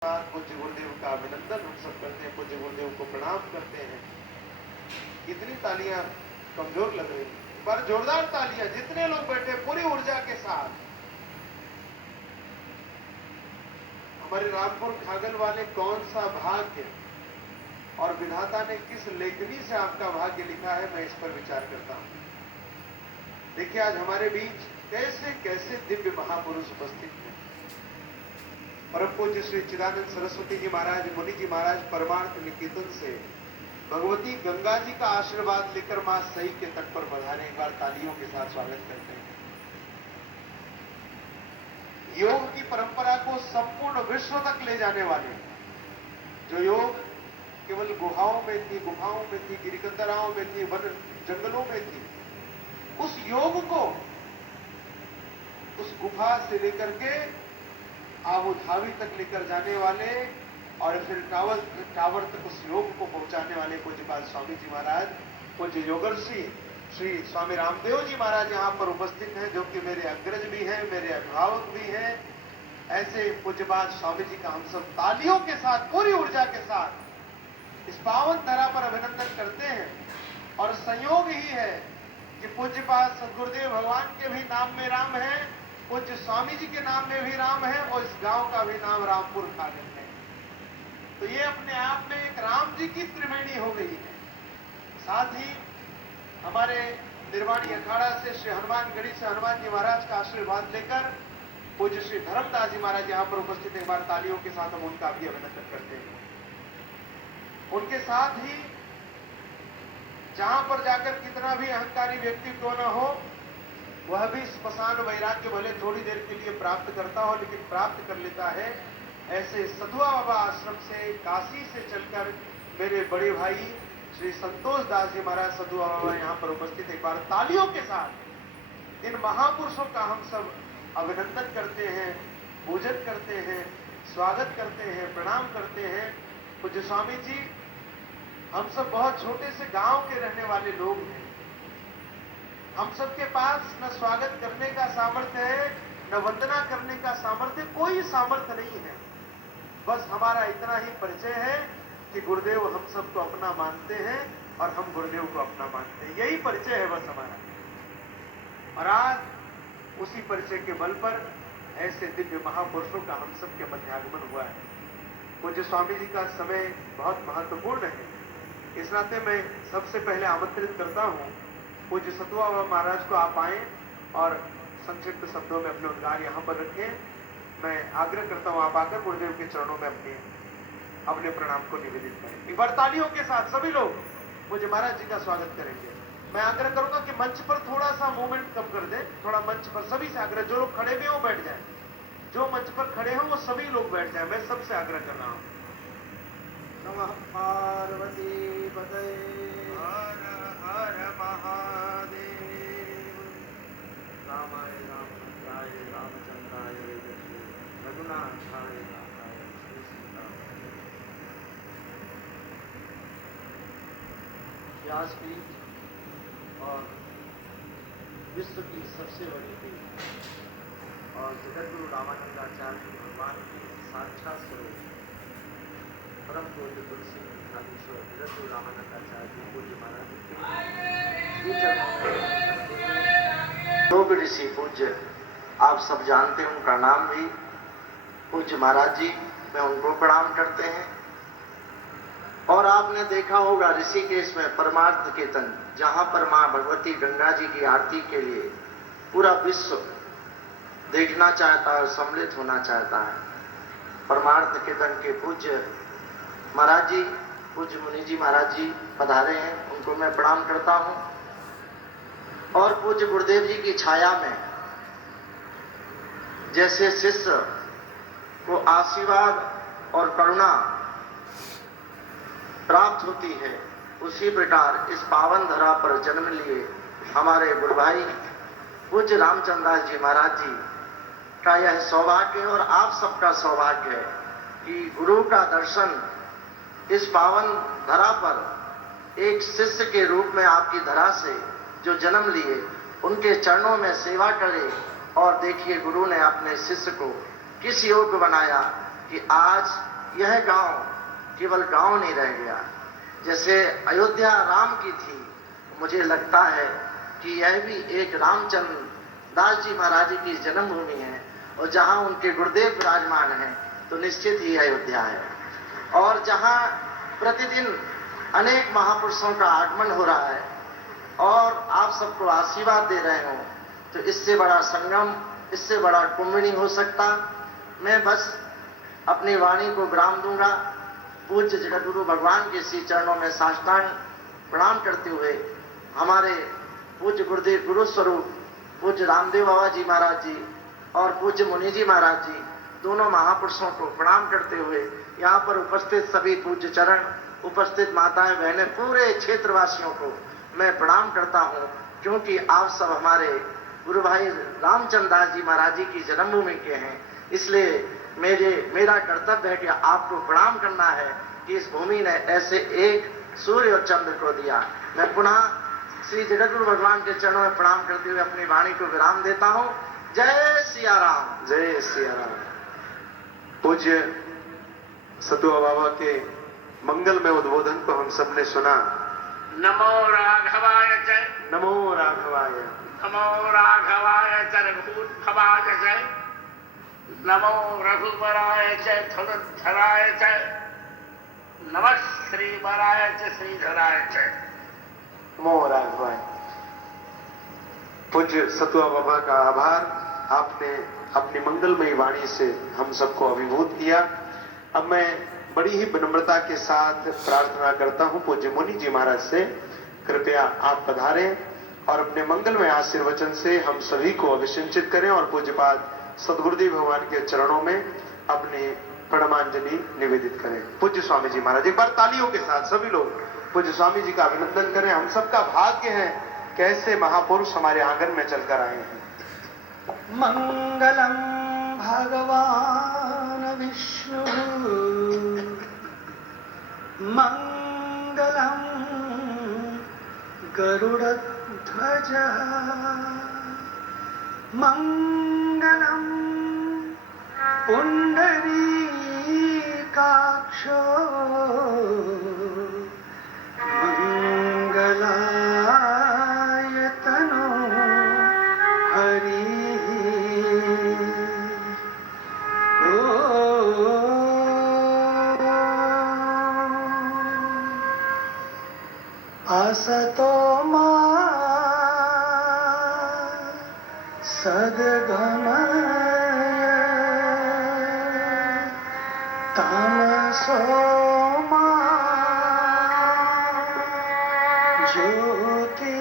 पूज्य गुरुदेव का अभिनंदन हम सब करते हैं, पूज्य गुरुदेव को प्रणाम करते हैं। कितनी तालियां कमजोर लग रही, पर जोरदार तालियां जितने लोग बैठे पूरी ऊर्जा के साथ। हमारे रामपुर खागल वाले कौन सा भाग्य और विधाता ने किस लेखनी से आपका भाग्य लिखा है, मैं इस पर विचार करता हूं। देखिए आज हमारे बीच कैसे कैसे दिव्य महापुरुष उपस्थित हैं। परम पूज्य श्री चिदानंद सरस्वती जी महाराज, मुनि जी महाराज परमार्थ निकेतन से भगवती गंगा जी का आशीर्वाद लेकर मां सई के तट पर बढ़ाने, एक बार तालियों के साथ स्वागत करते हैं। योग की परंपरा को संपूर्ण विश्व तक ले जाने वाले, जो योग केवल गुफाओं में थी, गिरिकंदराओं में थी, वन जंगलों में थी, उस योग को उस गुफा से लेकर के आबू धाबी तक लेकर जाने वाले और फिर टावर तक उस योग को पहुंचाने वाले पूज्यपाद स्वामी जी महाराज, पूज्य योगर्षि श्री स्वामी रामदेव जी महाराज यहां पर उपस्थित हैं, जो कि मेरे अग्रज भी हैं, मेरे अभिभावक भी हैं। ऐसे पूज्यपाद स्वामी जी का हम सब तालियों के साथ, पूरी ऊर्जा के साथ इस पावन धरा पर अभिनंदन करते हैं। और संयोग ही है कि पूज्यपाद सदगुरुदेव भगवान के भी नाम में राम है, पूज्य स्वामी जी के नाम में भी राम है, और इस गांव का भी नाम रामपुर खागल है। तो ये अपने आप में एक राम जी की त्रिवेणी हो गई है। साथ ही हमारे निर्वाणी अखाड़ा से श्री हनुमानगढ़ी से हनुमान जी महाराज का आशीर्वाद लेकर पूज्य श्री धर्मदास जी महाराज यहां पर उपस्थित, एक बार तालियों के साथ हम उनका भी अभिनंदन करते हैं। उनके साथ ही जहां पर जाकर कितना भी अहंकारी व्यक्ति क्यों न हो, वह भी स्मशान वैराग्य भले थोड़ी देर के लिए प्राप्त करता हो, लेकिन प्राप्त कर लेता है। ऐसे सधुआ बाबा आश्रम से काशी से चलकर मेरे बड़े भाई श्री संतोष दास जी महाराज सधुआ बाबा यहां पर उपस्थित, एक बार तालियों के साथ इन महापुरुषों का हम सब अभिनंदन करते हैं, पूजन करते हैं, स्वागत करते हैं, प्रणाम करते हैं। पूज्य स्वामी जी, हम सब बहुत छोटे से गांव के रहने वाले लोग हैं। हम सबके पास न स्वागत करने का सामर्थ्य है, न वंदना करने का सामर्थ्य, कोई सामर्थ्य नहीं है। बस हमारा इतना ही परिचय है कि गुरुदेव हम सबको अपना मानते हैं और हम गुरुदेव को अपना मानते हैं, यही परिचय है बस हमारा। और आज उसी परिचय के बल पर ऐसे दिव्य महापुरुषों का हम सबके मध्य आगमन हुआ है। पूज्य स्वामी जी का समय बहुत महत्वपूर्ण है, इस नाते मैं सबसे पहले आमंत्रित करता हूं पूज्य सतुआ महाराज को, आप आए और संक्षिप्त शब्दों में अपने उद्गार यहां पर रखें। मैं आग्रह करता हूं आप आकर गुरुदेव के चरणों में अपने प्रणाम को निवेदित करें। एक बार तालियों के साथ सभी लोग मुझे महाराज जी का स्वागत करेंगे। मैं आग्रह करूंगा कि मंच पर थोड़ा सा मूवमेंट कम कर दें, थोड़ा मंच पर सभी से आग्रह, जो लोग खड़े भी हो बैठ जाएं, जो मंच पर खड़े हो वो सभी लोग बैठ जाएं, मैं सबसे आग्रह कर रहा हूं। नमः पार्वती पतये हर हर महादेव। रामाय रामचंद्राय रामचंद्राय वेदसे रघुनाथाय नाथाय श्री सीताय। व्यासपीठ और विश्व की सबसे बड़ी पीठ और जगतगुरु रामानंदाचार्य भगवान के साक्षात स्वरूप परम पूज्य तुलसी नागेश्वर जगतगुरु रामानंदाचार्य जी पूज्य महाराज योग ऋषि पूज्य, आप सब जानते हैं उनका नाम भी पूज्य महाराज जी, मैं उनको प्रणाम करते हैं। और आपने देखा होगा ऋषिकेश में परमार्थ निकेतन, जहां पर मां भगवती गंगा जी की आरती के लिए पूरा विश्व देखना चाहता है और सम्मिलित होना चाहता है। परमार्थ निकेतन के पूज्य महाराज जी, पूज्य मुनि जी महाराज जी पधारे हैं, उनको मैं प्रणाम करता हूं। और पूज्य गुरुदेव जी की छाया में जैसे शिष्य को आशीर्वाद और करुणा प्राप्त होती है, उसी प्रकार इस पावन धरा पर जन्म लिए हमारे गुरु भाई पूज्य रामचंद्र जी महाराज जी का यह सौभाग्य और आप सबका सौभाग्य है कि गुरु का दर्शन इस पावन धरा पर एक शिष्य के रूप में आपकी धरा से जो जन्म लिए, उनके चरणों में सेवा करे। और देखिए गुरु ने अपने शिष्य को किस योग्य बनाया कि आज यह गांव केवल गांव नहीं रह गया। जैसे अयोध्या राम की थी, मुझे लगता है कि यह भी एक रामचंद्र दास जी महाराज की जन्मभूमि है, और जहां उनके गुरुदेव विराजमान हैं तो निश्चित ही अयोध्या है। और जहां प्रतिदिन अनेक महापुरुषों का आगमन हो रहा है और आप सबको आशीर्वाद दे रहे हो, तो इससे बड़ा संगम, इससे बड़ा कुंभ नहीं हो सकता। मैं बस अपनी वाणी को विराम दूंगा। पूज्य जगतगुरु भगवान के श्री चरणों में साष्टांग प्रणाम करते हुए हमारे पूज्य गुरुदेव गुरु स्वरूप पूज्य रामदेव बाबा जी महाराज जी और पूज्य मुनि जी महाराज जी, दोनों महापुरुषों को प्रणाम करते हुए यहाँ पर उपस्थित सभी पूज्य चरण, उपस्थित माताएं बहनें, पूरे क्षेत्रवासियों को मैं प्रणाम करता हूँ, क्योंकि आप सब हमारे गुरु भाई रामचंद्र दास जी महाराज जी की जन्मभूमि के हैं। इसलिए मेरा कर्तव्य है कि आपको प्रणाम करना है कि इस भूमि ने ऐसे एक सूर्य और चंद्र को दिया। मैं पुनः श्री जगतगुरु भगवान के चरणों में प्रणाम करते हुए अपनी वाणी को विराम देता हूँ। जय सिया राम, जय सिया राम। पूज्य सतुआ बाबा के मंगलमय उद्बोधन को हम सबने सुना। नमो राघवाय जय, नमो राघवाय, नमो राघवाय रघुभूतभवाय जय, नमो रघुवराय जय, धनुर्धराय जय, नमः श्रीवराय जय, श्रीधराय जय। नमो राघवाय। पूज्य सतुआ बाबा का आभार, आपने अपनी मंगलमयी वाणी से हम सबको अभिभूत किया। अब मैं बड़ी ही विनम्रता के साथ प्रार्थना करता हूं पूज्य मुनि जी महाराज से, कृपया आप पधारें और अपने मंगलमय आशीर्वचन से हम सभी को अभिषिंचित करें और पूज्यपाद सद्गुरुदेव भगवान के चरणों में अपनी प्रणमांजलि निवेदित करें। पूज्य स्वामी जी महाराज, एक बार तालियों के साथ सभी लोग पूज्य स्वामी जी का अभिनंदन करें। हम सबका भाग्य है कैसे महापुरुष हमारे आंगन में चलकर आए हैं। मंगलम भगवान विष्णु, मंगलम गरुड़ध्वज, मंगलम पुंडरीकाक्षो, मंगलाय तनो हरि। असतो मा सद्गमय, तमसो मा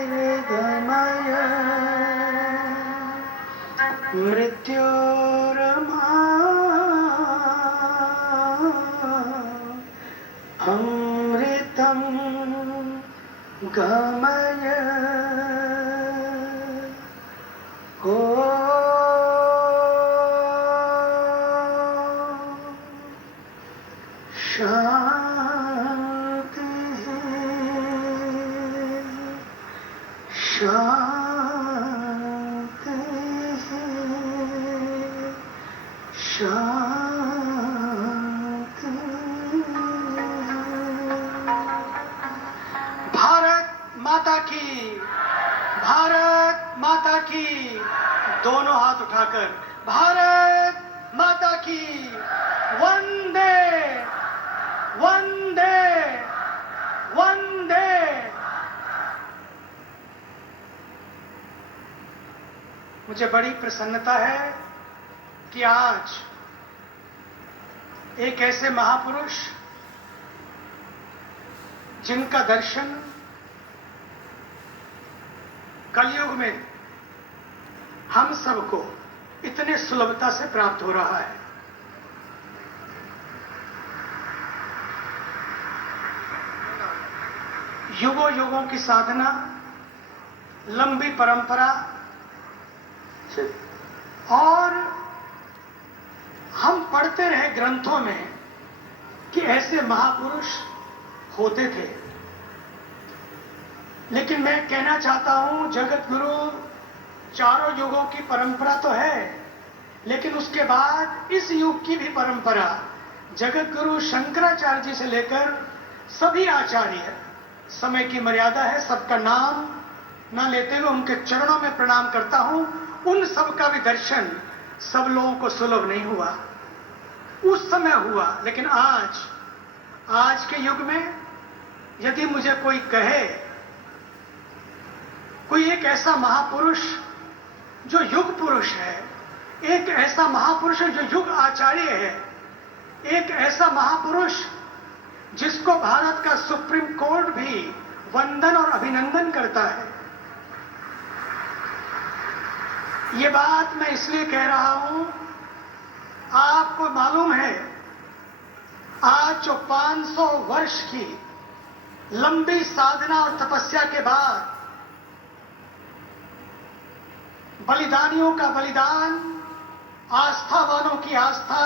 ज्योतिर्गमय, मृत्योर्मा अमृतं गमय। ओ शांति शांति शांति। भारत माता की, भारत माता की, दोनों हाथ उठाकर भारत माता की। वंदे वंदे वंदे। मुझे बड़ी प्रसन्नता है कि आज एक ऐसे महापुरुष जिनका दर्शन कलयुग में हम सबको इतने सुलभता से प्राप्त हो रहा है। युगों युगों की साधना, लंबी परंपरा, और हम पढ़ते रहे ग्रंथों में कि ऐसे महापुरुष होते थे। लेकिन मैं कहना चाहता हूं, जगत गुरु चारों युगों की परंपरा तो है, लेकिन उसके बाद इस युग की भी परंपरा जगत गुरु शंकराचार्य जी से लेकर सभी आचार्य, समय की मर्यादा है, सबका नाम न लेते हुए उनके चरणों में प्रणाम करता हूं। उन सब का भी दर्शन सब लोगों को सुलभ नहीं हुआ, उस समय हुआ, लेकिन आज के युग में यदि मुझे कोई कहे, कोई एक ऐसा महापुरुष जो युग पुरुष है, एक ऐसा महापुरुष है जो युग आचार्य है, एक ऐसा महापुरुष जिसको भारत का सुप्रीम कोर्ट भी वंदन और अभिनंदन करता है, ये बात मैं इसलिए कह रहा हूं, आपको मालूम है आज जो 500 वर्ष की लंबी साधना और तपस्या के बाद बलिदानियों का बलिदान, आस्थावानों की आस्था,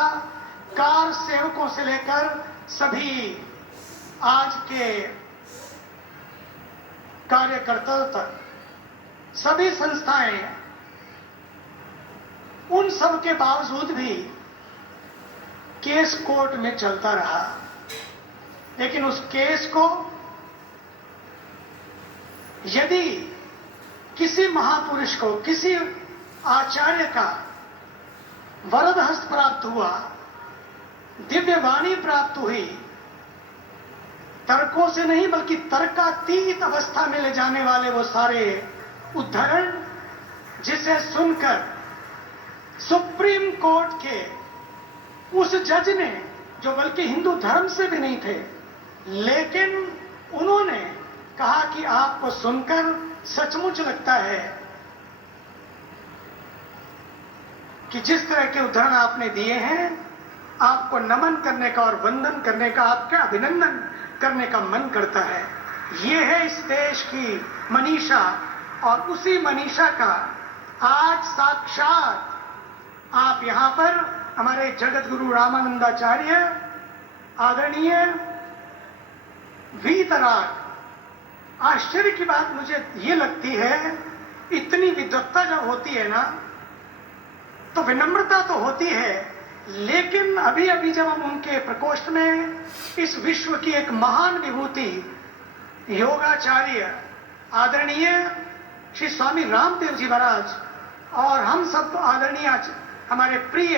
कार सेवकों से लेकर सभी आज के कार्यकर्ताओं तक सभी संस्थाएं, उन सब के बावजूद भी केस कोर्ट में चलता रहा। लेकिन उस केस को यदि किसी महापुरुष को, किसी आचार्य का वरद हस्त प्राप्त हुआ, दिव्य वाणी प्राप्त हुई, तर्कों से नहीं बल्कि तर्कातीत अवस्था में ले जाने वाले वो सारे उद्धरण, जिसे सुनकर सुप्रीम कोर्ट के उस जज ने, जो बल्कि हिंदू धर्म से भी नहीं थे, लेकिन उन्होंने कहा कि आपको सुनकर सचमुच लगता है कि जिस तरह के उदाहरण आपने दिए हैं, आपको नमन करने का और वंदन करने का, आपका अभिनंदन करने का मन करता है। ये है इस देश की मनीषा, और उसी मनीषा का आज साक्षात आप यहां पर हमारे जगत गुरु रामानंदाचार्य, आदरणीय वीतराग, आश्चर्य की बात मुझे ये लगती है, इतनी विद्वत्ता जब होती है ना, तो विनम्रता तो होती है, लेकिन अभी अभी जब हम उनके प्रकोष्ठ में इस विश्व की एक महान विभूति योगाचार्य आदरणीय श्री स्वामी रामदेव जी महाराज और हम सब आदरणीय हमारे प्रिय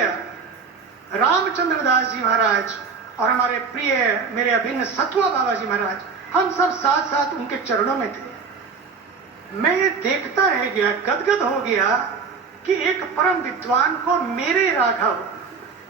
रामचंद्र दास जी महाराज और हमारे प्रिय मेरे अभिन्न सतुआ बाबा जी महाराज, हम सब साथ साथ उनके चरणों में थे। मैं ये देखता रह गया, गदगद हो गया कि एक परम विद्वान को मेरे राघव,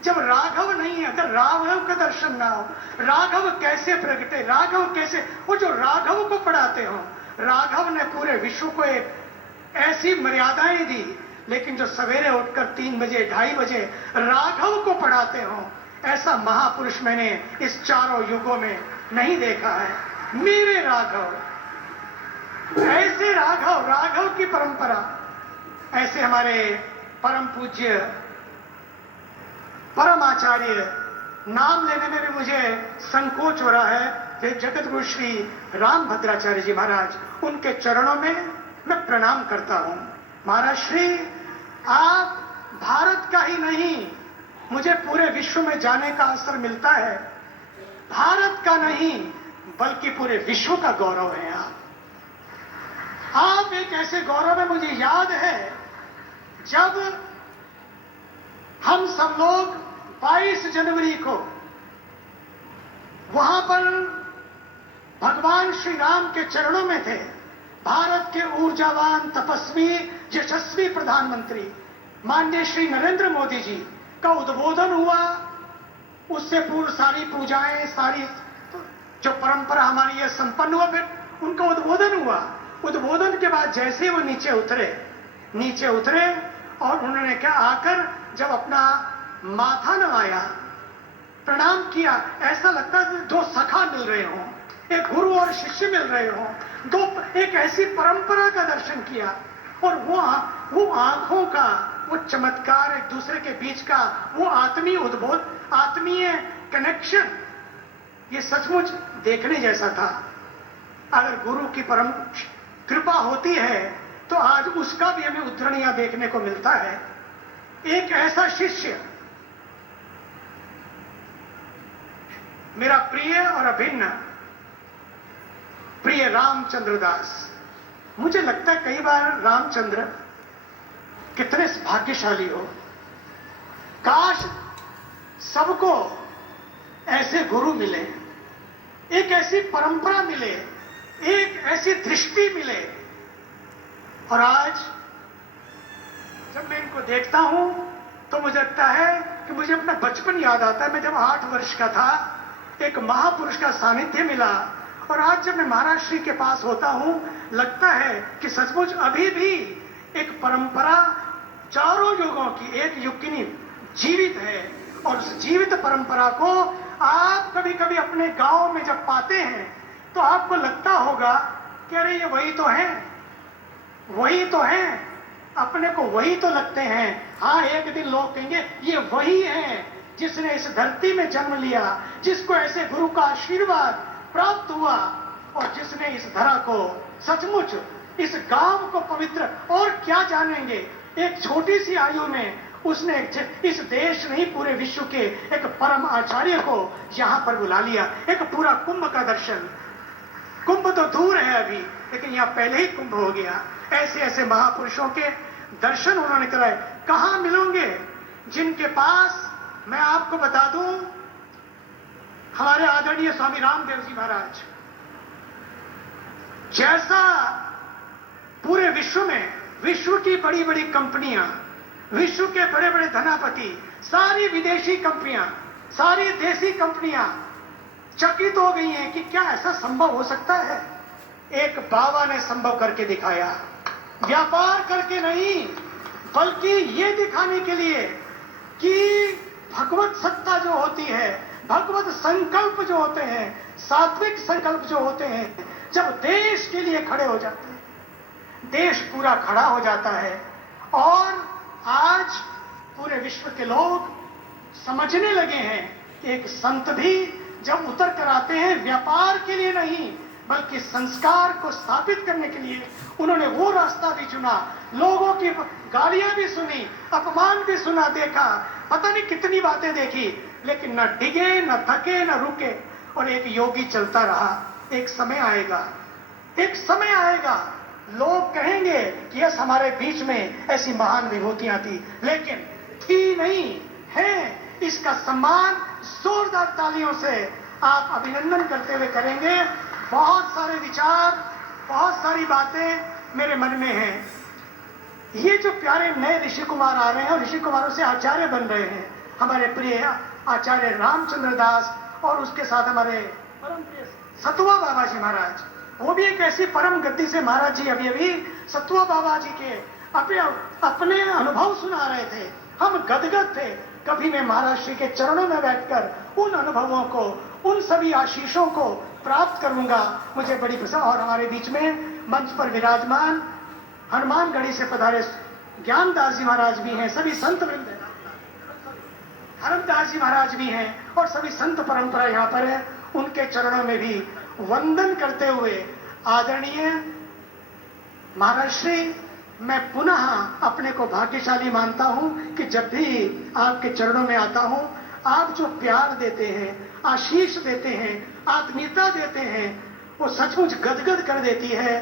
जब राघव नहीं है, अगर राघव का दर्शन ना हो, राघव कैसे प्रगटे, राघव कैसे, वो जो राघव को पढ़ाते हो, राघव ने पूरे विश्व को एक ऐसी मर्यादाएं दी, लेकिन जो सवेरे उठकर 3 बजे 2:30 बजे राघव को पढ़ाते हो, ऐसा महापुरुष मैंने इस चारों युगों में नहीं देखा है। मेरे राघव, ऐसे राघव, राघव की परंपरा, ऐसे हमारे परम पूज्य परम आचार्य, नाम लेने में भी मुझे संकोच हो रहा है, वे जगत गुरु श्री रामभद्राचार्य जी महाराज, उनके चरणों में मैं प्रणाम करता हूं। महाराज श्री, आप भारत का ही नहीं, मुझे पूरे विश्व में जाने का अवसर मिलता है, भारत का नहीं बल्कि पूरे विश्व का गौरव है आप एक ऐसे गौरव है। मुझे याद है जब हम सब लोग 22 जनवरी को वहां पर भगवान श्री राम के चरणों में थे, भारत के ऊर्जावान, तपस्वी, यशस्वी प्रधानमंत्री माननीय श्री नरेंद्र मोदी जी का उद्बोधन हुआ। उससे पूर्व सारी पूजाएं, सारी जो परंपरा हमारी ये संपन्न हुआ, फिर उनका उद्बोधन हुआ। उद्बोधन के बाद जैसे वो नीचे उतरे और उन्होंने क्या आकर जब अपना माथा नवाया, प्रणाम किया, ऐसा लगता है दो सखा मिल रहे हों, एक गुरु और शिष्य मिल रहे हों, दो एक ऐसी परंपरा का दर्शन किया। और वो आंखों का वो चमत्कार, एक दूसरे के बीच का वो आत्मीय उद्बोध, आत्मीय कनेक्शन, ये सचमुच देखने जैसा था। अगर गुरु की परम कृपा होती है तो आज उसका भी हमें उद्धरणियां देखने को मिलता है। एक ऐसा शिष्य मेरा प्रिय और अभिन्न प्रिय रामचंद्र दास। मुझे लगता है कई बार रामचंद्र कितने भाग्यशाली हो, काश सबको ऐसे गुरु मिले, एक ऐसी परंपरा मिले, एक ऐसी दृष्टि मिले। और आज जब मैं इनको देखता हूं तो मुझे लगता है कि मुझे अपना बचपन याद आता है। मैं जब 8 वर्ष का था, एक महापुरुष का सानिध्य मिला, और आज जब मैं महाराज श्री के पास होता हूं, लगता है कि सचमुच अभी भी एक परंपरा चारों युगों की, एक युग की नहीं, जीवित है। और उस जीवित परंपरा को आप कभी कभी अपने गांव में जब पाते हैं तो आपको लगता होगा कि अरे ये वही तो है, वही तो है, अपने को वही तो लगते हैं। हाँ, एक दिन लोग कहेंगे ये वही है जिसने इस धरती में जन्म लिया, जिसको ऐसे गुरु का आशीर्वाद प्राप्त हुआ, और जिसने इस धरा को सचमुच, इस गांव को पवित्र, और क्या जानेंगे, एक छोटी सी आयु में उसने इस देश नहीं पूरे विश्व के एक परम आचार्य को यहां पर बुला लिया। एक पूरा कुंभ का दर्शन, कुंभ तो दूर है अभी, लेकिन यहां पहले ही कुंभ हो गया। ऐसे ऐसे महापुरुषों के दर्शन उन्होंने कराए। कहां मिलोगे जिनके पास, मैं आपको बता दूं, हमारे आदरणीय स्वामी रामदेव जी महाराज जैसा पूरे विश्व में, विश्व की बड़ी बड़ी कंपनियां, विश्व के बड़े बड़े धनापति, सारी विदेशी कंपनियां, सारी देसी कंपनियां चकित हो गई हैं कि क्या ऐसा संभव हो सकता है। एक बाबा ने संभव करके दिखाया, व्यापार करके नहीं, बल्कि ये दिखाने के लिए कि भगवत सत्ता जो होती है, भगवत संकल्प जो होते हैं, सात्विक संकल्प जो होते हैं, जब देश के लिए खड़े हो जाते हैं, देश पूरा खड़ा हो जाता है। और आज पूरे विश्व के लोग समझने लगे हैं कि एक संत भी जब उतर कर आते हैं, व्यापार के लिए नहीं बल्कि संस्कार को स्थापित करने के लिए, उन्होंने वो रास्ता भी चुना। लोगों की गालियां भी सुनी, अपमान भी सुना, देखा, पता नहीं कितनी बातें देखी, लेकिन न डिगे, न थके, न रुके, और एक योगी चलता रहा। एक समय आएगा, एक समय आएगा, लोग कहेंगे कि यस, हमारे बीच में ऐसी महान विभूतियां थी, लेकिन थी नहीं, है। इसका सम्मान जोरदार तालियों से आप अभिनंदन करते हुए करेंगे। बहुत सारे विचार, बहुत सारी बातें मेरे मन में हैं। ये जो प्यारे नए ऋषि कुमार आ रहे हैं और ऋषि कुमारों से आचार्य बन रहे हैं, हमारे प्रिय आचार्य रामचंद्र दास, और उसके साथ हमारे परम प्रिय सतुआ बाबा जी महाराज, वो भी एक ऐसी परम गति से महाराज जी अभी सतुआ बाबा जी के अपने अनुभव सुना रहे थे। हम गदगद थे। कभी मैं महाराज श्री के चरणों में बैठकर उन अनुभवों को, उन सभी आशीषों को प्राप्त करूंगा। मुझे बड़ी प्रसन्न। और हमारे बीच में मंच पर विराजमान हनुमानगढ़ी से पधारे ज्ञानदास जी महाराज भी हैं, सभी संत वृंद, धर्मदास जी महाराज भी हैं, और सभी संत परंपरा यहाँ पर है। उनके चरणों में भी वंदन करते हुए आदरणीय महाराज श्री, मैं पुनः अपने को भाग्यशाली मानता हूं कि जब भी आपके चरणों में आता हूं, आप जो प्यार देते हैं, आशीष देते हैं, आत्मीयता देते हैं, वो सचमुच गदगद कर देती है।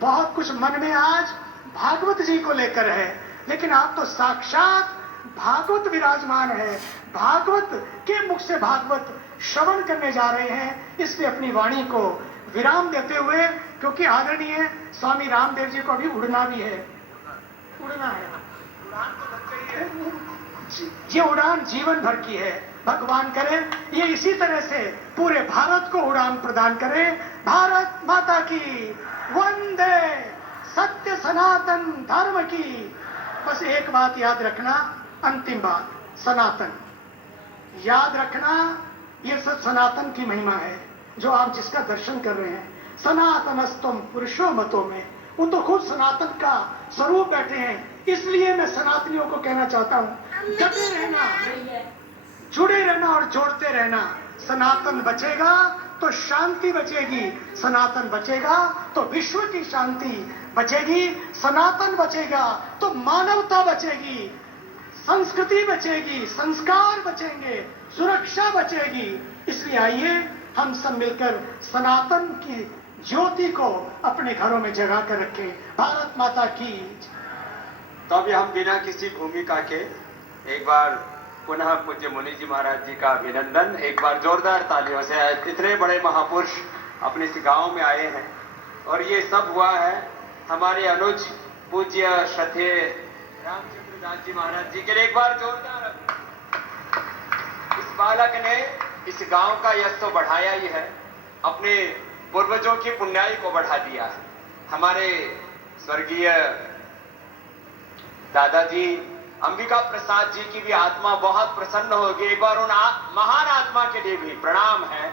बहुत कुछ मन में आज भागवत जी को लेकर है, लेकिन आप तो साक्षात भागवत विराजमान है, भागवत के मुख से भागवत श्रवण करने जा रहे हैं। इसलिए अपनी वाणी को विराम देते हुए, क्योंकि आदरणीय स्वामी रामदेव जी को अभी उड़ना भी है, उड़ना है, उड़ान तो लग गई है, ये उड़ान जीवन भर की है। भगवान करे ये इसी तरह से पूरे भारत को उड़ान प्रदान करे। भारत माता की वंदे, सत्य सनातन धर्म की। बस एक बात याद रखना, अंतिम बात, सनातन याद रखना, ये सब सनातन की महिमा है जो आप जिसका दर्शन कर रहे हैं। सनातनस्तम पुरुषो मतों में वो तो खुद सनातन का स्वरूप बैठे हैं। इसलिए मैं सनातनियों को कहना चाहता हूं, डटे रहना, जुड़े रहना और जोड़ते रहना। सनातन बचेगा तो शांति बचेगी, सनातन बचेगा तो विश्व की शांति बचेगी, सनातन बचेगा तो मानवता बचेगी, संस्कृति बचेगी, संस्कार बचेंगे, सुरक्षा बचेगी। इसलिए आइए हम सब मिलकर सनातन की ज्योति को अपने घरों में जगा कर रखें। भारत माता की। तो अभी हम बिना किसी भूमिका के एक बार पुनः पूज्य मुनि जी महाराज जी का अभिनंदन, एक बार जोरदार तालियों से। इतने बड़े महापुरुष अपने इस गांव में आए हैं और ये सब हुआ है हमारे अनुज पूज्य श्रद्धेय रामचंद्र दास जी महाराज जी के लिए। एक बार जोरदार। इस बालक ने इस गांव का यश तो बढ़ाया ही है, अपने पूर्वजों की पुण्याई को बढ़ा दिया है। हमारे स्वर्गीय दादाजी अंबिका प्रसाद जी की भी आत्मा बहुत प्रसन्न होगी। एक बार उन महान आत्मा के लिए भी प्रणाम है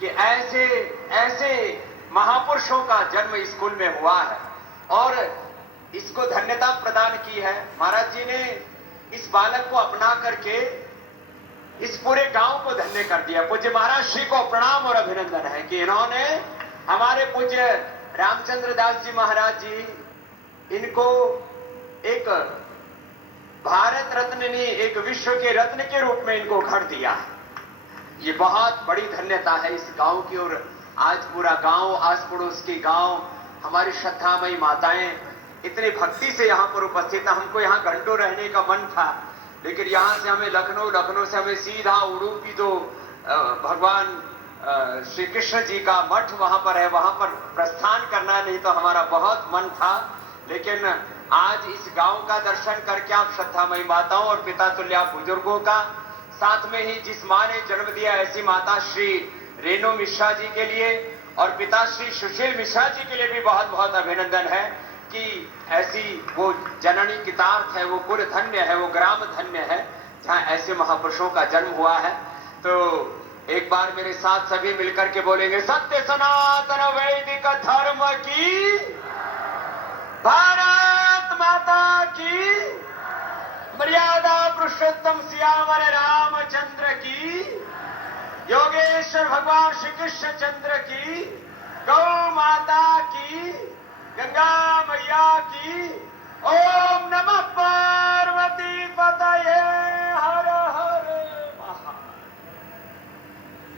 कि ऐसे ऐसे महापुरुषों का जन्म स्कूल में हुआ है और इसको धन्यता प्रदान की है। महाराज जी ने इस बालक को अपना करके इस पूरे गांव को धन्य कर दिया। पूज्य महाराज श्री को प्रणाम और अभिनंदन है कि इन्होंने हमारे पूज्य रामचंद्र दास जी महाराज जी इनको एक भारत रत्न नहीं, एक विश्व के रत्न के रूप में इनको घर दिया है। ये बहुत बड़ी धन्यता है इस गांव की। और आज पूरा गांव, आस पड़ोस के गांव, हमारी श्रद्धामयी माताएं इतनी भक्ति से यहाँ पर उपस्थित है। हमको यहाँ घंटों रहने का मन था, लेकिन यहाँ से हमें लखनऊ से हमें सीधा उडुपी जो भगवान श्री कृष्ण जी का मठ वहां पर है, वहां पर प्रस्थान करना, नहीं तो हमारा बहुत मन था। लेकिन आज इस गांव का दर्शन करके आप श्रद्धामयी माताओं और पिता तुल्य बुजुर्गों का, साथ में ही जिस मां ने जन्म दिया ऐसी माता श्री रेणु मिश्रा जी के लिए और पिता श्री सुशील मिश्रा जी के लिए भी बहुत बहुत अभिनंदन है कि ऐसी वो जननी कितार्थ है, वो कुल धन्य है, वो ग्राम धन्य है जहां ऐसे महापुरुषों का जन्म हुआ है। तो एक बार मेरे साथ सभी मिलकर के बोलेंगे, सत्य सनातन वैदिक धर्म की, भारत माता की, मर्यादा पुरुषोत्तम सियावर रामचंद्र की, योगेश्वर भगवान श्री कृष्ण चंद्र की, गौ माता की, गंगा मैया की। ओम नमः पार्वती पतये हर हर महादेव।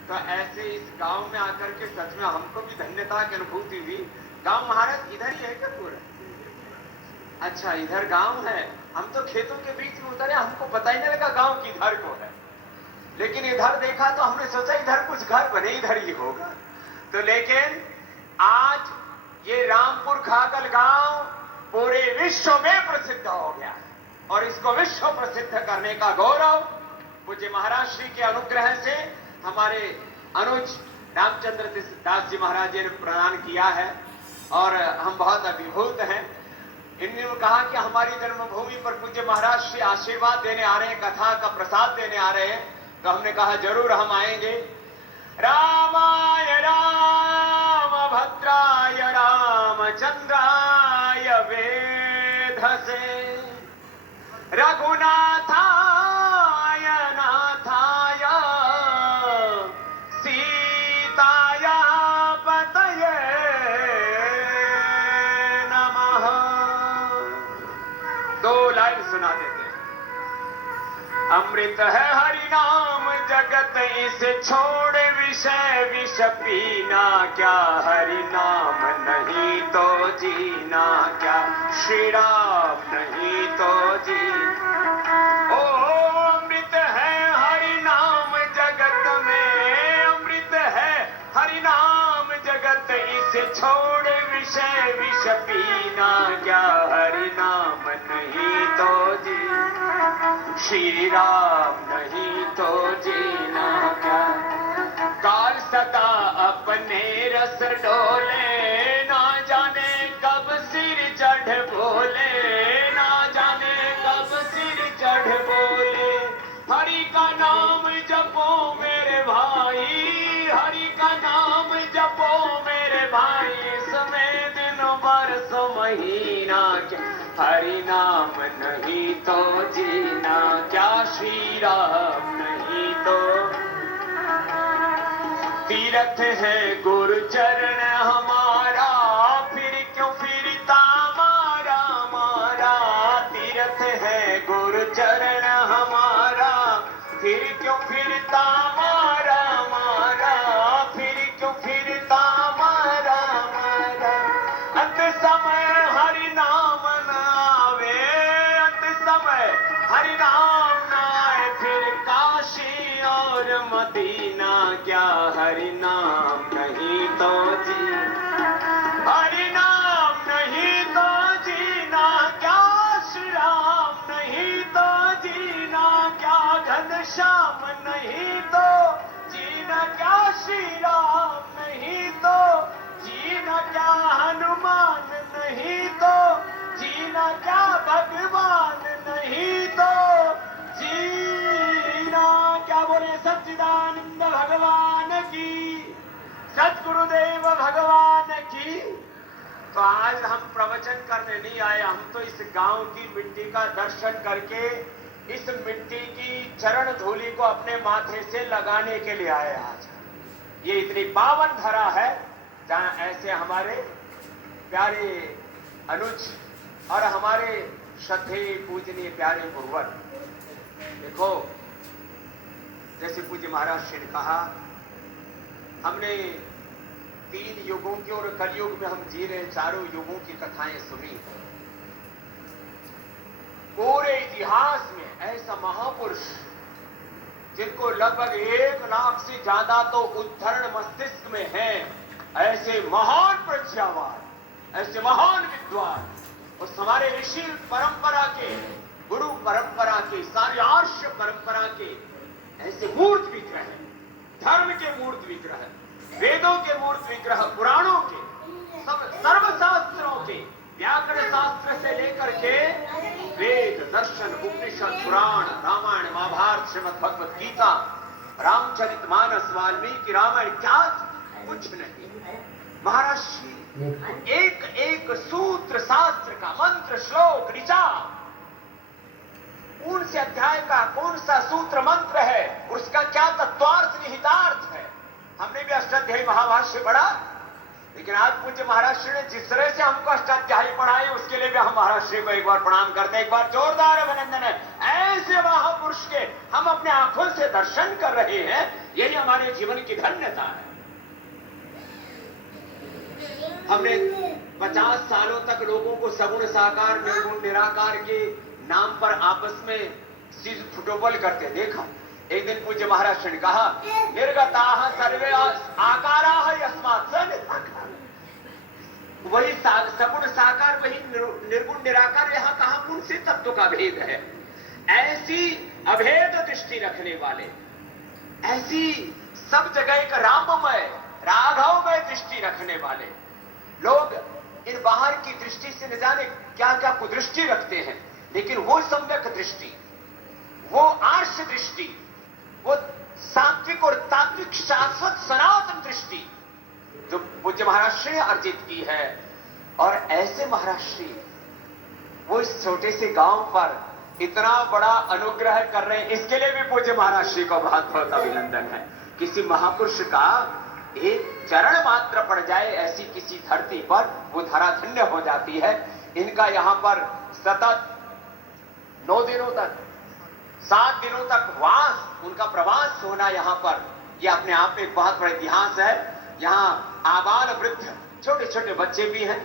तो ऐसे इस गांव में आकर के सच में हमको भी धन्यता की अनुभूति हुई। गांव महाराज इधर ही है क्या पूरा? अच्छा, इधर गांव है। हम तो खेतों के बीच में उतरे, हमको पता ही नहीं लगा गांव किधर को है। लेकिन इधर देखा तो हमने सोचा इधर कुछ घर बने, इधर ही होगा। तो लेकिन आज ये रामपुर खागल गांव पूरे विश्व में प्रसिद्ध हो गया और इसको विश्व प्रसिद्ध करने का गौरव पूज्य महाराज श्री के अनुग्रह से हमारे अनुज रामचंद्र दास जी महाराज जी ने प्रदान किया है और हम बहुत अभिभूत हैं। इन्होंने कहा कि हमारी जन्मभूमि पर पूज्य महाराज श्री आशीर्वाद देने आ रहे हैं, कथा का प्रसाद देने आ रहे हैं। तो हमने कहा जरूर हम आएंगे। रामाय राम भद्राय रामचंद्राय वेधसे, रघुनाथाय नाथाय सीताय पतये नमः। दो लाइन सुना देते। अमृत है हरि नाम जगत इसे छोड़ विषय विष पीना, क्या हरि नाम नहीं तो जीना, क्या श्री राम नहीं तो जीना। ओ अमृत है हरि नाम जगत में, अमृत है हरि नाम जगत इसे छोड़ विषय विष पीना, क्या हरि नाम नहीं तो जीना, श्री राम नहीं तो जीना। क्या काल सदा अपने रस डोले, ना जाने कब सिर चढ़ बोले, ना जाने कब सिर चढ़ बोले। हरि का नाम जपो मेरे भाई, हरि का नाम जपो मेरे भाई, इसमें दिन बरस महीना, क्या हरि नाम नहीं तो जीना, क्या श्री राम नहीं तो। तीर्थ है गुरु चरण हमारा, फिर क्यों फिरता मारा मारा। तीर्थ है गुरु चरण हमारा, फिर क्यों फिरता मारा क्या, हरि नाम नहीं तो जी, हरि नाम नहीं तो जीना क्या, श्री राम नहीं तो जीना क्या, घनश्याम नहीं तो जीना क्या, श्री राम नहीं तो जीना क्या, हनुमान नहीं तो जीना क्या, भगवान नहीं तो जीना क्या। बोले सच्चिदानंद भगवान की, सद्गुरुदेव भगवान की। तो आज हम प्रवचन करने नहीं आए, हम तो इस गांव की मिट्टी का दर्शन करके इस मिट्टी की चरण धूलि को अपने माथे से लगाने के लिए आए। आज ये इतनी पावन धरा है जहां ऐसे हमारे प्यारे अनुज और हमारे श्रद्धेय पूजनीय प्यारे गुरुवर, देखो जैसे पूज्य महाराज श्री ने कहा, हमने 3 युगों की और कलयुग में हम जी रहे 4 युगों की कथाएं सुनी। पूरे इतिहास में ऐसा महापुरुष जिनको लगभग 1 लाख से ज्यादा तो उद्धरण मस्तिष्क में है, ऐसे महान प्रज्ञावान, ऐसे महान विद्वान, उस हमारे ऋषि परंपरा के, गुरु परंपरा के, सारे आर्ष परंपरा के ऐसे मूर्त विग्रह, धर्म के मूर्त विग्रह, वेदों के मूर्त विग्रह, पुराणों के, सब सर्वशास्त्रों के, व्याकरण शास्त्र से लेकर के वेद, दर्शन, उपनिषद, पुराण, रामायण, महाभारत, श्रीमद् भगवत गीता, रामचरितमानस, वाल्मीकि रामायण, क्या कुछ नहीं। महाराज श्री एक एक सूत्र शास्त्र का, मंत्र, श्लोक, ऋचा, कौन से अध्याय का कौन सा सूत्र मंत्र है, उसका क्या तत्वार्थ निहितार्थ है, हमने भी अष्टाध्यायी महाभाष्य पढ़ा। लेकिन आज पूज्य महाराज श्री ने जिस तरह से हमको अष्टाध्यायी पढ़ाई, उसके लिए भी हम महाराज श्री को एक बार प्रणाम करते हैं, एक बार जोरदार अभिनंदन है। ऐसे महापुरुष के हम अपने आंखों से दर्शन कर रहे हैं, यही हमारे जीवन की धन्यता है। हमने 50 सालों तक लोगों को सगुण साकार, निर्गुण निराकार के नाम पर आपस में सिर फुटबॉल करते देखा। एक दिन पूज्य महाराज ने कहा, निर्गताः सर्वे आकाराः यस्मात् स निराकार। वही सगुण साकार, वही निर्गुण निराकार, यहां कहां कौन से तत्व का भेद है। ऐसी अभेद दृष्टि रखने वाले, ऐसी सब जगह एक राममय, राघवमय दृष्टि रखने वाले लोग इन बाहर की दृष्टि से न जाने क्या क्या कुदृष्टि रखते हैं, लेकिन वो सम्यक दृष्टि, वो आर्ष दृष्टि, वो सात्विक और तात्विक शाश्वत सनातन दृष्टि जो पूज्य महाराज श्री ने अर्जित की है। और ऐसे महाराज श्री वो इस छोटे से गांव पर इतना बड़ा अनुग्रह कर रहे हैं, इसके लिए भी पूज्य महाराज श्री को बहुत बहुत अभिनंदन है। किसी महापुरुष का एक चरण मात्र पड़ जाए ऐसी किसी धरती पर, वो धरा धन्य हो जाती है। इनका यहां पर सतत 9 दिनों तक, 7 दिनों तक वास, उनका प्रवास होना यहां पर, यह अपने आप में एक बहुत बड़ा इतिहास है। यहां आबाल वृद्ध, छोटे छोटे बच्चे भी हैं,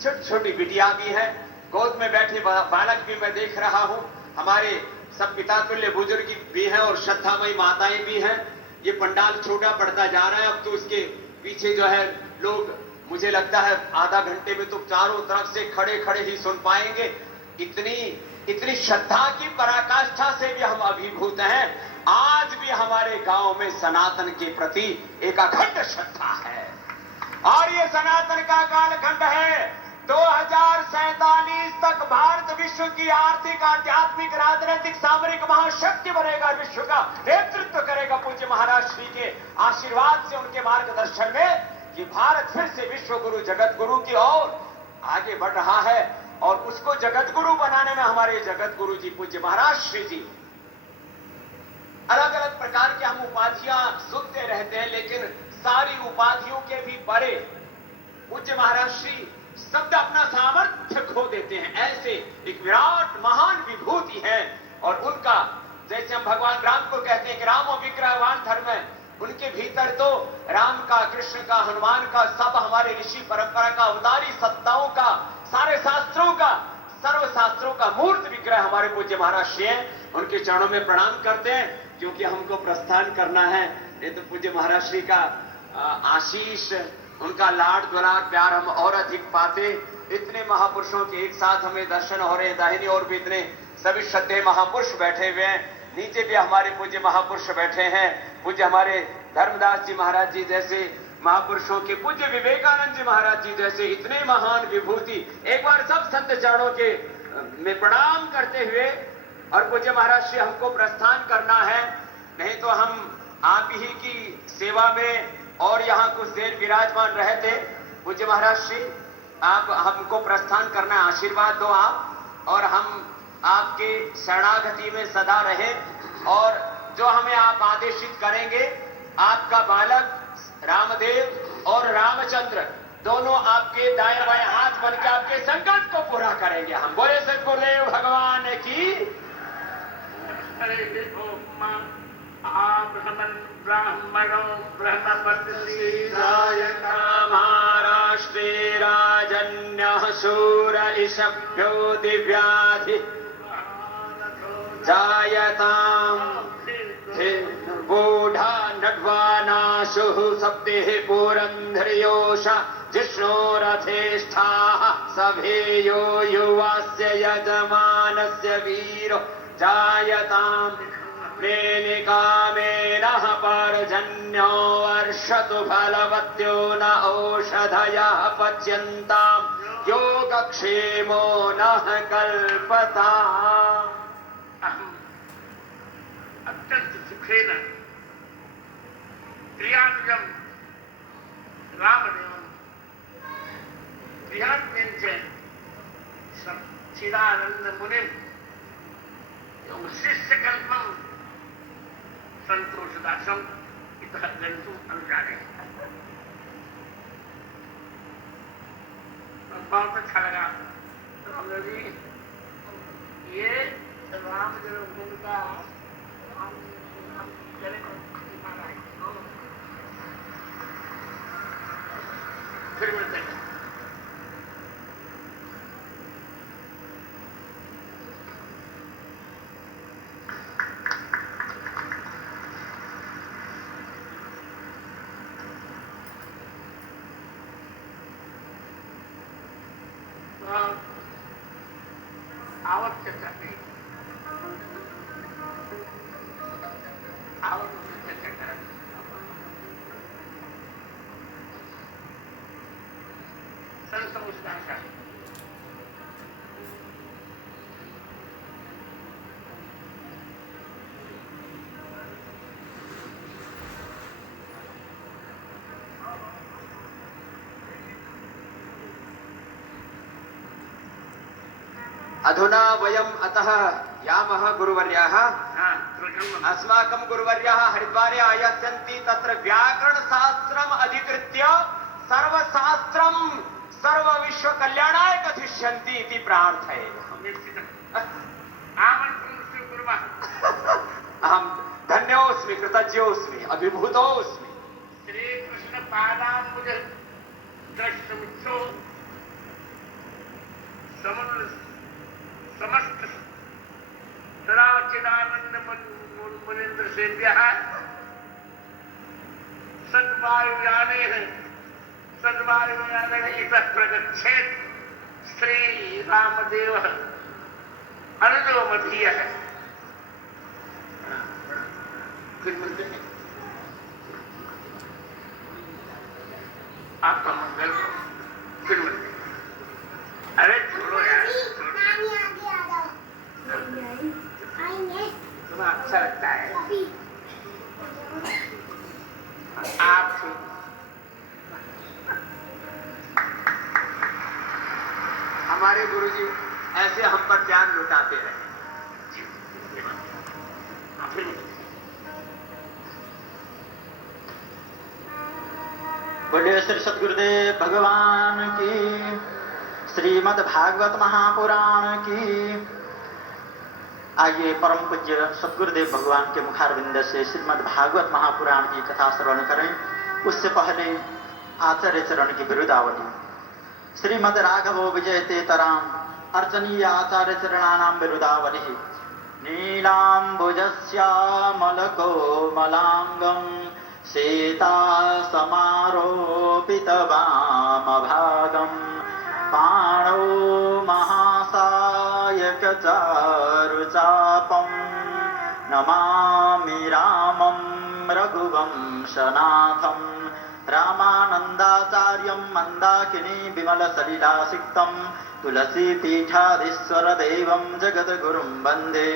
छोटी छोटी बिटिया भी हैं, गोद में बैठे बालक भी मैं देख रहा हूं, हमारे सब पिता तुल्य बुजुर्ग भी हैं और श्रद्धामयी माताएं भी हैं। ये पंडाल छोटा पड़ता जा रहा है, अब तो उसके पीछे जो है लोग, मुझे लगता है आधा घंटे में तो चारों तरफ से खड़े खड़े ही सुन पाएंगे। इतनी श्रद्धा की पराकाष्ठा से भी हम अभिभूत हैं। आज भी हमारे गांव में सनातन के प्रति एक अखंड श्रद्धा है, और ये सनातन का कालखंड है। 2047 तक भारत विश्व की आर्थिक, आध्यात्मिक, राजनीतिक, सामरिक महाशक्ति बनेगा, विश्व का नेतृत्व करेगा पूज्य महाराज श्री के आशीर्वाद से, उनके मार्गदर्शन में ये भारत फिर से विश्व गुरु, जगत गुरु की ओर आगे बढ़ रहा है। और उसको जगत गुरु बनाने में हमारे जगत गुरु जी पूज्य महाराज श्री जी, अलग अलग प्रकार की हम उपाधियां सुनते रहते हैं, लेकिन सारी उपाधियों के भी परे पूज्य महाराज श्री शब्द अपना सामर्थ्य खो देते हैं। ऐसे एक विराट महान विभूति है, और उनका, जैसे हम भगवान राम को कहते हैं कि रामो विग्रहवान धर्म है, उनके भीतर तो राम का, कृष्ण का, हनुमान का, सब हमारे ऋषि परंपरा का, अवतारी सत्ताओं का, सारे शास्त्रों का, सर्व शास्त्रों का मूर्त विग्रह हमारे पूज्य महाराज श्री हैं। उनके चरणों में प्रणाम करते हैं, क्योंकि हमको प्रस्थान करना है। नहीं तो पूज्य महाराज श्री का आशीष, उनका लाड दुलार प्यार हम और अधिक पाते। इतने महापुरुषों के एक साथ हमें दर्शन हो रहे, दाहिनी ओर भी इतने सभी श्रद्धेय महापुरुष बैठे हुए हैं, नीचे भी हमारे पूज्य महापुरुष बैठे हैं। पूज्य हमारे धर्मदास जी महाराज जी जैसे महापुरुषों के, पूज्य विवेकानंद जी महाराज जी जैसे इतने महान विभूति, एक बार सब संत चरणों के में प्रणाम करते हुए और पूज्य महाराज श्री हमको प्रस्थान करना है, नहीं तो हम आप ही की सेवा में और यहाँ कुछ देर विराजमान रहे थे। पूज्य महाराज श्री आप हमको प्रस्थान करना, आशीर्वाद दो आप, और हम आपके शरणागति में सदा रहे, और जो हमें आप आदेशित करेंगे, आपका बालक रामदेव और रामचंद्र दोनों आपके दाएं बाएं हाथ बन के आपके संकल्प को पूरा करेंगे। हम बोले सद्गुरुदेव भगवान की। हरे ओम। आप ब्राह्मणों ब्रह्मपत्नीरायता महाराष्ट्रे राजन्यः शूर इषभ्यो दिव्याधि जायताम् बूढ़ा नड्वानाशुः सप्तिः पुरन्ध्रयोषा जिष्णोरथेष्ठाः सभेयो युवास्य यजमानस्य वीरो जायताम् प्रेमिकामेनः पर्जन्यो वर्षतु फलवत्यो न औषधयः पच्यन्ताम् योगक्षेमो नः कल्पताम्। अत्यंत सुखेन क्रियान्वयम् रामदेवम् क्रियान्वयञ्च सच्चिदानन्दमुनिम् शिष्यकल्पम् संतोषदासम् इतः गन्तुम् अनुजाने। बहुत अच्छा लगा रामदेव जी, ये राम जन्मभूमि का फिर मिलते हैं। आवश्यक नहीं, अधुना वयम् अतः यामः गुरुवर्याः अस्माकं गुरुवर्याः हरिद्वारे आयास्यन्ति। तत्र व्याकरणशास्त्रम् अधिकृत्य सर्वशास्त्रं सर्वविश्व कल्याणाय कथिष्यन्ति इति प्रार्थये। अहं धन्योऽस्मि, कृतज्ञोऽस्मि, अभिभूतोऽस्मि। श्रीकृष्ण पादाम्बुज द्रष्टुमिच्छो समस्त सदाचिदानंद मुनीन्द्र सेव्यः सद्वायुयाने इतः प्रगच्छेत् श्री रामदेव अनुजो मधीयः। आपका मंगल हो, फिर मिलते हैं। अरे छोड़ो यार, तुम्हें अच्छा लगता है आप हमारे गुरुजी ऐसे हम पर ज्ञान लुटाते रहे। बोलिए श्री सद्गुरुदेव भगवान की, श्रीमद् भागवत महापुराण की। आइए परम पूज्य सद्गुरुदेव भगवान के मुखारविंद से श्रीमद् भागवत महापुराण की कथा श्रवण करें। उससे पहले आचार्य चरण की बिरुदावली। श्रीमद् राघवो विजयते तराम अर्चनीय आचार्य चरणानां बिरुदावली। नीलाम्बुजस्यामलकोमलांगं सीता समारोपितवामभागम् पाणौ महासायकचारुचापम् नमामि रामं रघुवंशनाथम् रामानन्दाचार्यं मन्दाकिनी विमलसलिलासिक्तं तुलसीपीठाधीश्वरदेवं जगद्गुरुं वन्दे।